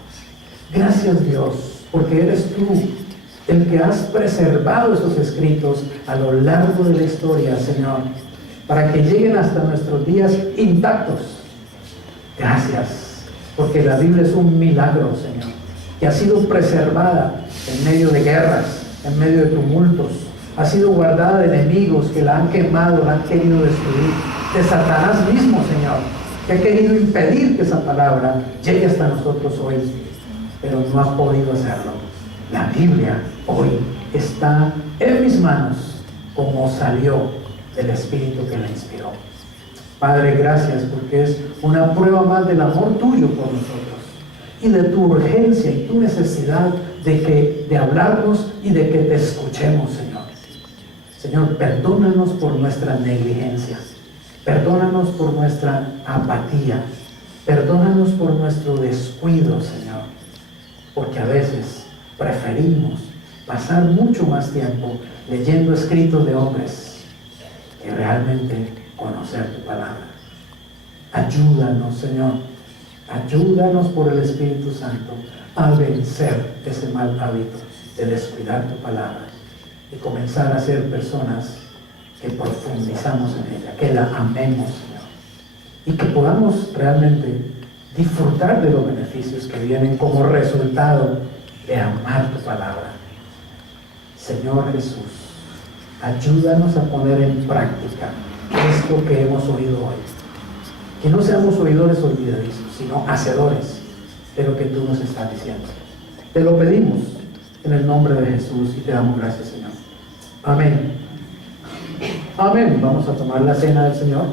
Gracias, Dios, porque eres tú el que has preservado esos escritos a lo largo de la historia, Señor, para que lleguen hasta nuestros días intactos. Gracias, porque la Biblia es un milagro, Señor, que ha sido preservada en medio de guerras, en medio de tumultos, ha sido guardada de enemigos que la han quemado, la han querido destruir, de Satanás mismo, Señor, que ha querido impedir que esa palabra llegue hasta nosotros hoy, pero no ha podido hacerlo. La Biblia hoy está en mis manos como salió del Espíritu que la inspiró. Padre, gracias porque es una prueba más del amor tuyo por nosotros y de tu urgencia y tu necesidad de hablarnos y de que te escuchemos, Señor. Señor, perdónanos por nuestra negligencia, perdónanos por nuestra apatía, perdónanos por nuestro descuido, Señor, porque a veces preferimos pasar mucho más tiempo leyendo escritos de hombres que realmente conocer tu palabra. Ayúdanos, Señor, ayúdanos por el Espíritu Santo a vencer ese mal hábito de descuidar tu palabra y comenzar a ser personas que profundizamos en ella, que la amemos, Señor, y que podamos realmente disfrutar de los beneficios que vienen como resultado de amar tu palabra. Señor Jesús, ayúdanos a poner en práctica esto que hemos oído hoy. Que no seamos oidores olvidadizos, sino hacedores de lo que tú nos estás diciendo. Te lo pedimos en el nombre de Jesús y te damos gracias, Señor. Amén. Amén. Vamos a tomar la cena del Señor.